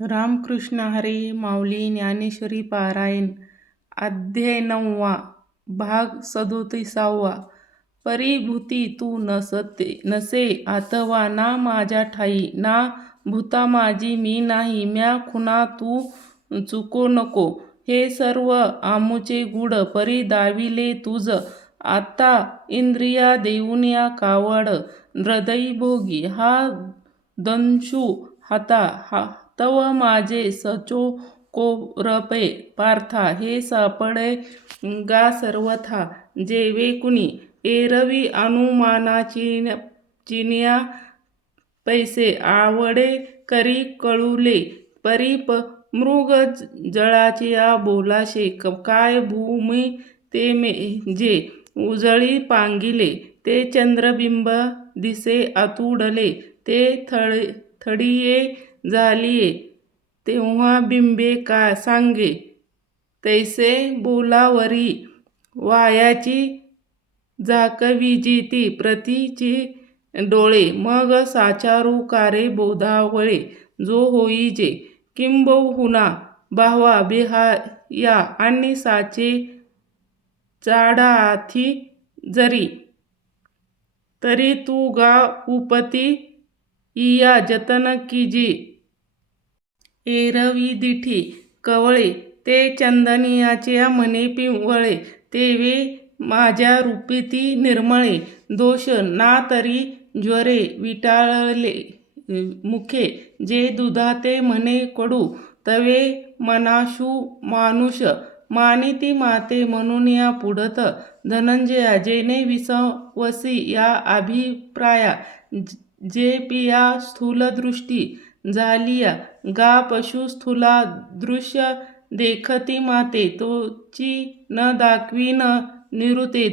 रामकृष्ण हरी माऊली ज्ञानेश्वरी पारायण अध्याय 9वा भाग 37वा. परिभूती तू नसे अथवा ना माझ्या ठाई, ना भूता माझी मी नाही, म्या खुना तू चुको नको. हे सर्व आमुचे गुड परी दाविले तुझ, आता इंद्रिया देऊन या कावड हृदयी भोगी. हा दंशू हाता तव माझे सचो कोरपे पार्था, हे सापडे गा सर्वथा जेवे कुणी. एरवी अनुमानाचिन्या पैसे आवडे करी कळुले, परी मृग जळाचिया बोलाशे. काय भूमी ते जे उजळी पांगिले, ते चंद्रबिंब दिसे आतुडले. ते थडिये झालिये तेव्हा बिंबे का सांगे, तैसे बोलावरी वायाची झाकविजिती प्रतीची डोळे. मग साचारू कारे बोधावळे, जो होईजे किंबहुना भावा बिहाया आणि साचे चाडाथी जरी. तरी तू गा उपती इया जतन कीजी. एरवी दिठी कवळे ते चंदनियाच्या म्हणे पिवळे, तेवे माझ्या रूपिती निर्मळे. दोष ना तरी ज्वरे विटाळले मुखे, जे दुधाते म्हणे कडू. तवे मनाशू मानुष मानिती माते म्हणून या पुढत. धनंजया जेणे विसवसी या अभिप्राया, जे पिया स्थूलदृष्टी झालिया गा पशु स्थूला दृश्य देखती माते. तोची न दाखवीन निरुते,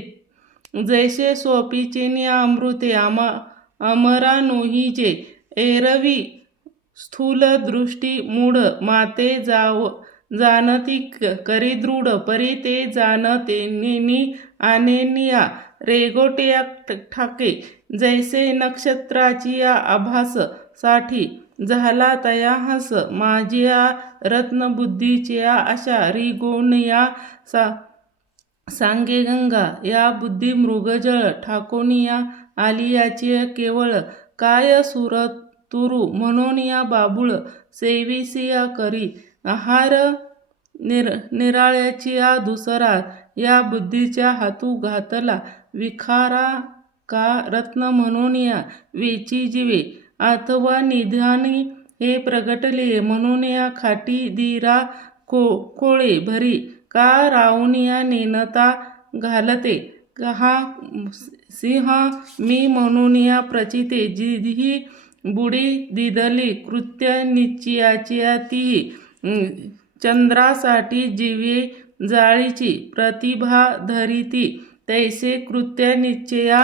जैसे सोपीचे अमृते अमरा नोहीजे. एरवी स्थूल दृष्टी मूढ माते जानती करी दृढ, परी ते जानतेनी आनेनिया रेगोट्या ठाके. जैसे नक्षत्राचिया आभास साठी झाला तया हस, माझिया रत्नबुद्धीच्या अशा रिगोनिया सांगे गंगा. या बुद्धी मृगजळ ठाकोनिया आलियाचे केवळ. काय सुरतुरु म्हणून या बाबुळ सेविसिया करी. आहार निराळ्याचिया दुसरा, या बुद्धीच्या हातू घातला विखारा. का रत्न म्हणून या वेची जीवे, अथवा निधानी हे प्रगटले म्हणून या खाटी दीरा खोळे भरी. का रावनिया नेनता घालते, हा सिंह मी म्हणून या प्रचिते. जिही बुडी दिदली कृत्य निश्चयाची ती, चंद्रासाठी जीवे जाळीची प्रतिभा धरिती. तैसे कृत्य निश्चया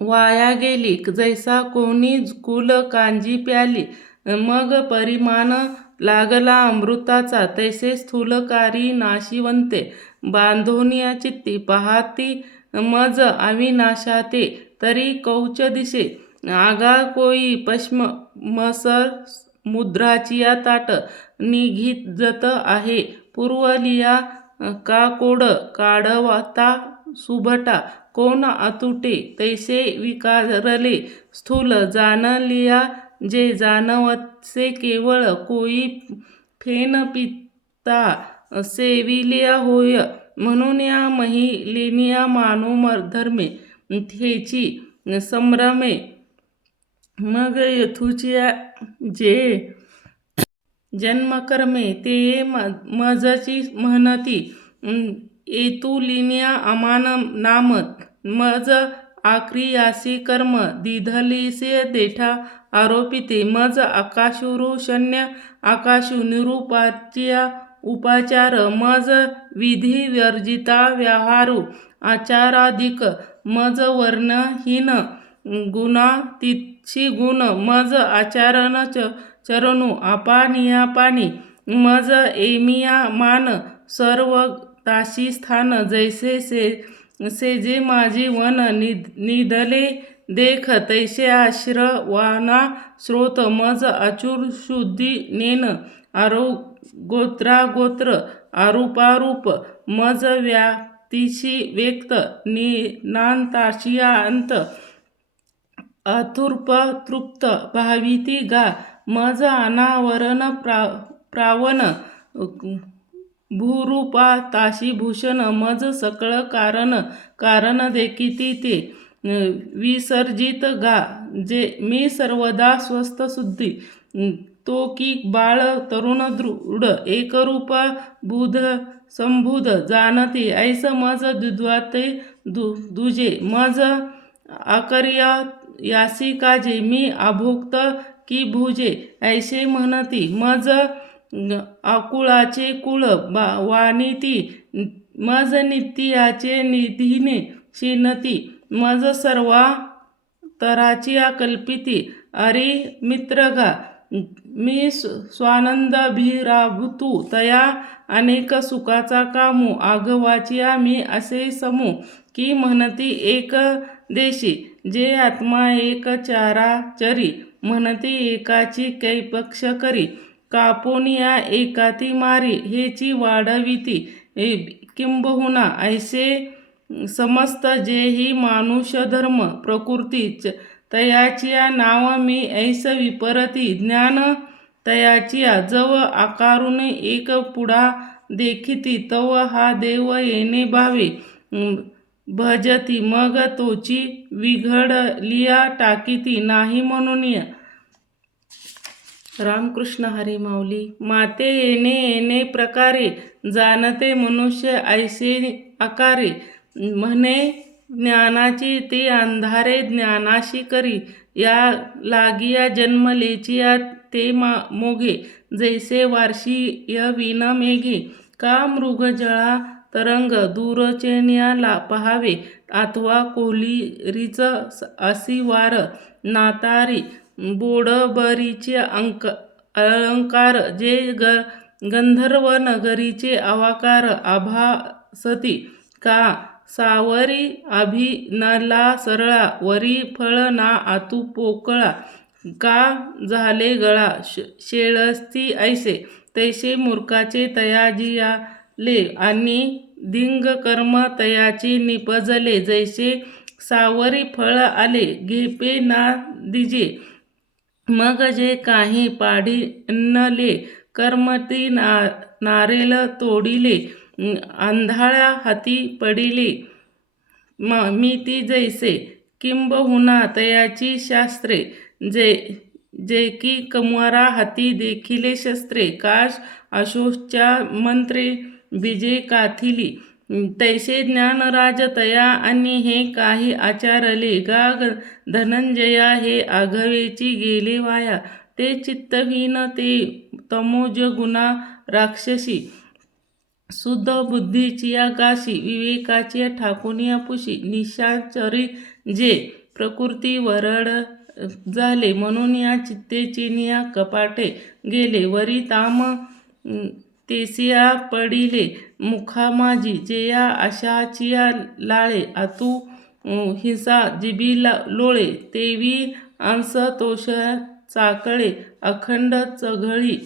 वाया गेली, जैसा कोणी कुल कांजी प्याली. मग परिमाण लागला अमृताचा, तैसे स्थूलकारी नाशिवंते. बांधोनिया चित्ती पाहती मज अविनाशाते, तरी कौच दिसे. आगा कोई पश्म मसर मुद्राचिया ताट निघिजत आहे. पूर्वलिया का कोड काढवता सुभटा, कोण अतुटे तैसे विकारले. स्थूल जाणलिया जे जाणवसे केवळ, कोई फेन पिता सेविलिया होय. म्हणून या महिलिनिया मानू धर्मे थेची संभ्रमे. मग यथुचिया जे जन्मकर्मे, ते मजची म्हणती. एतुलिनिया अमान नाम, मज आक्रियासी कर्म दिधलिसे देठा आरोपिते. मज आकाशुरु शन्य आकाशु निरुपाच्या उपाचार. मज विधी वर्जिता व्यवहारू आचाराधिक. मज वर्णहीन गुणातीतशी गुण. मज आचरण चरणू आपानियापानी. मज एमिया मान सर्व ताशी स्थान. जैसे सेजे माझी वन निधले देख तैसे आश्रवाना स्रोत मज आचूर शुद्धी नेन आरो गोत्रागोत्र आरूपारूप मज व्याप्तीशी व्यक्त निनांताशी अंत अथुर्प तृप्त भाविती गा मज अनावरण प्रावण भूरूपा ताशी भूषण मज सकळ कारण देखीती ते विसर्जित गा जे मी सर्वदा स्वस्थ शुद्धी तो की बाळ तरुण दृढ एकरूप बुध संबुध जाणती ऐस मज द्विद्वाते दुजे मज आकर्य यासी काजे मी अभोक्त की भुजे ऐसे म्हणती मज आकुळाचे कुळ वाणिती मज नित्याचे निधीने शिनती मज सर्वा तराची कल्पिती अरे मित्रगा मी स्वानंदाभिराभूतू तया अनेक सुखाचा कामू आघवाची मी असे समू की म्हणती एक देशी जे आत्मा एक चाराचरी म्हणती एकाची कैपक्ष करी कापोनिया एकाती मारी हेची वाढविती किंबहुना ऐसे समस्त जेही मानुष धर्म प्रकृतीच तयाचिया नाव मी ऐस विपरती ज्ञान तयाचिया जव आकारून एक पुढा देखिती तव हा देव येणे भावे भजती मग तोची विघडलिया टाकीती नाही म्हणून रामकृष्ण हरी माऊली. माते येणे येणे प्रकारे जाणते मनुष्य ऐसे आकारे म्हणे ज्ञानाची ते अंधारे ज्ञानाशी करी या लागिया जन्मलेचिया ते मोगे जैसे वार्षी विन मेघे का मृगजळा तरंग दूरचेन्याला पहावे अथवा कोहलीरीच असी वार नातारी बोडबरीचे अलंकार जे गंधर्व नगरीचे अवाकार आभासती का सावरी अभिनला सरळा वरी फळ ना आतू पोकळा का झाले गळा शेळस्ती ऐसे तैसे मूर्खाचे तयाजियाले आणि दिंग कर्म तयाचे निपजले जैसे सावरी फळ आले घेपे ना दिजे मग जे काही पाडिनले कर्मती नारेल तोडिले आंधळ्या हाती पडिले मी ती जैसे किंबहुना तयाची शास्त्रे जे की कमवारा हाती देखिले शस्त्रे काश अशोकच्या मंत्रे बीजे काथिली तैसे ज्ञानराज तया आणि हे काही आचारले गा धनंजया हे आघवेची गेले वाया ते चित्तहीन ते तमोज गुणा राक्षसी शुद्ध बुद्धीचिया गाशी विवेकाची ठाकुनिया पुशी निशाचरी जे प्रकृती वरड झाले म्हणून या चित्तेचिनिया कपाटे गेले वरी ताम तेसिया पडिले मुखा माझी जेया आशाचिया लाळे आतू हिंसा जिबी लोळे तेवी अंश तोष चाकळे अखंड चघळी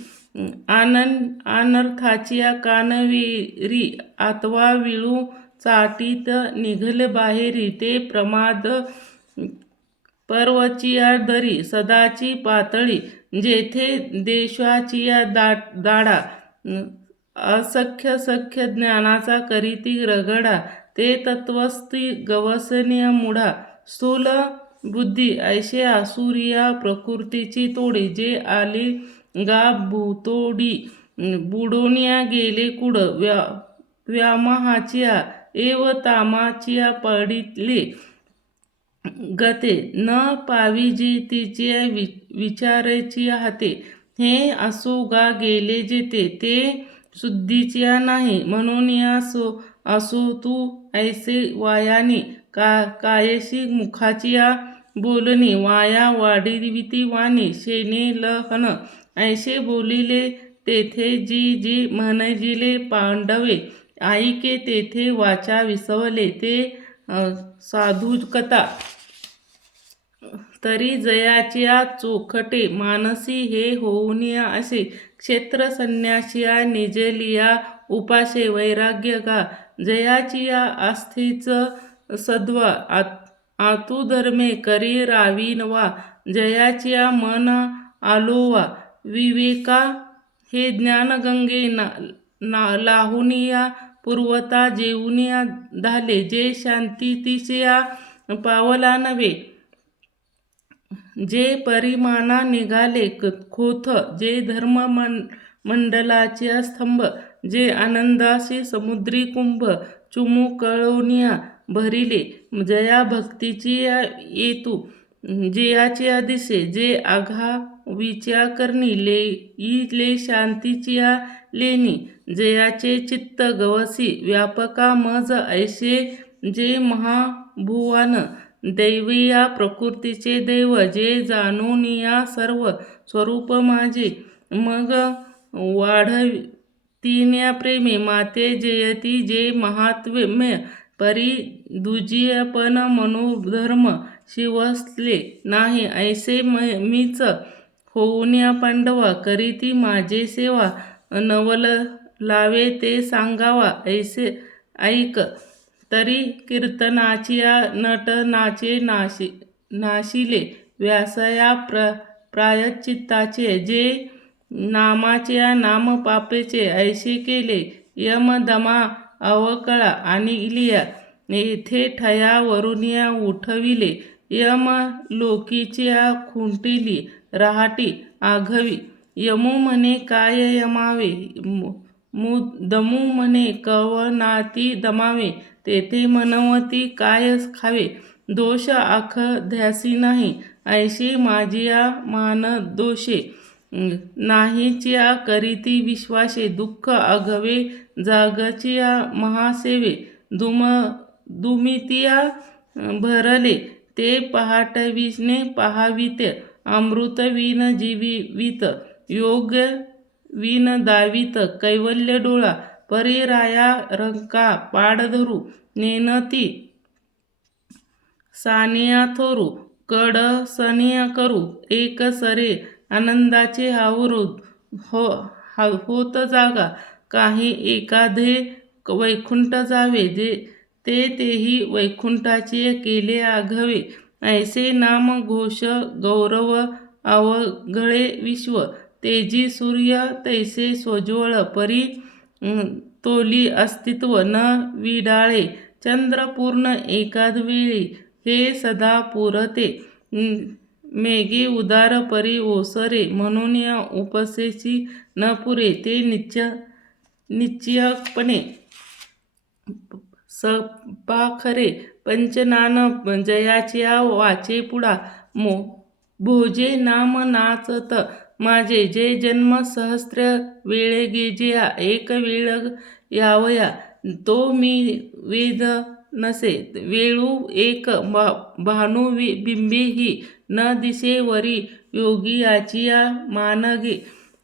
अनर्थाचिया कानविरी आतवा विळू चाटीत निघले बाहेरी ते प्रमाद पर्वचिया दरी सदाची पातळी जेथे देशाचिया दाडा असख्य सख्य ज्ञानाचा करीती रगडा ते तत्वस्ती गवसनीय मुढा स्थूल बुद्धी ऐसे आसुरिया प्रकृतीची तोडी जे आली गा भूतोडी बुडोनिया गेले कुड व्यामहाचिया एव तामाचिया पडिले गते न पाविजी तिचे विचारेची हाते हे असो गा गेले जेते ते शुद्धीच्या नाही म्हणून या असो तू ऐसे वायाने कायशी मुखाचिया बोलणी वाया वाढविती वाणी शेने लहन ऐसे बोलिले तेथे जी म्हणजिले पांडवे ऐके तेथे वाचा विसवले ते साधू कथा. तरी जयाचिया चोखटे मानसी हे होऊनिया असे क्षेत्र संन्यासिया निजलिया उपासे वैराग्य गा जयाचिया आस्थेच सद्वा आतुधर्मे करी रावीन वा जयाचिया मन आलोवा विवेका हे ज्ञानगंगे लाहुनिया पूर्वता जेऊनिया धाले जे शांतितिशया पावला नव्हे जे परिमाणा निघाले खोथ जे धर्म मंडलाचे स्तंभ जे आनंदाशी समुद्री कुंभ चुमुकळूनिया भरिले जया भक्तीची येतू जयाच्या दिसे जे आघा विच्या करणी ले शांतीच्या लेणी जयाचे चित्त गवसी व्यापका मज ऐसे जे महाभुवन दैविया प्रकृतीचे देव जे जाणून या सर्व स्वरूप माझे मग वाढवितिन्या प्रेमे माते जयती जे महात्म्य परी दुजियपण मनोधर्म शिवसले नाही ऐसे मीच होऊन्या पांडवा करीती माझे सेवा नवल लावे ते सांगावा ऐसे ऐक तरी कीर्तनाचिया नटनाचे नाशिले व्यासया प्रायश्चित्ताचे जे नामाच्या नामपापेचे ऐसे केले यम दमा अवकळा आणि इलिया येथे ठया वरुनिया उठविले यम लोकीच्या खुंटिली रहाटी आघवी यमू म्हणे काय यमावे दमू म्हणे कवनाती दमावे तेथे मनवती काय खावे दोष आख ध्यासी नाही ऐशी माझिया मान दोषे नाहीच्या करीती विश्वासे दुःख आघवे जागचिया महासेवे दुमितिया भरले ते पहाटविने पहावित अमृत विन जीवित योग विन दावित कैवल्य डोळा परिराया रंका पाड धरू नेनती सानिया थोरू कड सनिया करू एक सरे आनंदाचे आवरू होत जागा काही एकाधे वैकुंठ जावे जे तेही वैकुंठाचे केले आघवे ऐसे नाम घोष गौरव अवघळे विश्व तेजी सूर्य तैसे सोज्वळ परी तोली अस्तित्व न विडाळे चंद्र पूर्ण एकादवेळी हे सदा पुरते मेघे उदार परी ओसरे म्हणून या उपसेची न पुरे ते निश्चयपणे सपाखरे पंचनान जयाच्या वाचे पुढा भोजे नाम नाचत माझे जे जन्म सहस्त्र वेळे गेजिया एक वेळ यावया तो मी वेद नसे वेळू एक भानू बिंबे ही न दिसे वरी योगी याचिया मानगे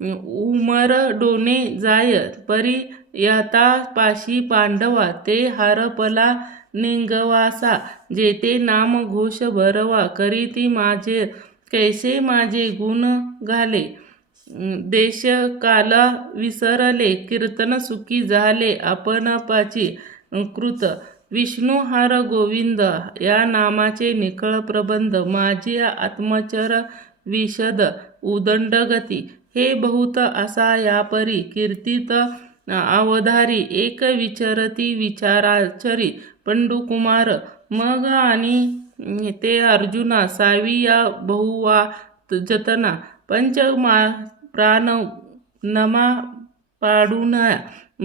उमर डोने जाय परी याता पाशी पांडवा ते हारपला निंगवासा जेते नाम घोष भरवा करीती माझे कैसे माझे गुण घाले देश काला विसरले कीर्तन सुखी झाले आपण पाची कृत विष्णू हार गोविंद या नामाचे निखळ प्रबंध माझी आत्मचर विशद उदंडगती हे बहुत असा यापरी कीर्तित अवधारी एक विचरती विचाराचरी पंडुकुमार मग आणि ते अर्जुना सावी या बहुवा जतना पंच प्राण नमा पाडून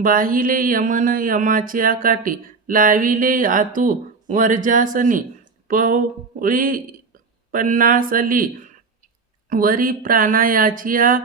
बाहिले यमन यमाच्या काठी लाविले आतू वर्जासनी पवळी 50 वरी प्राणायाचिया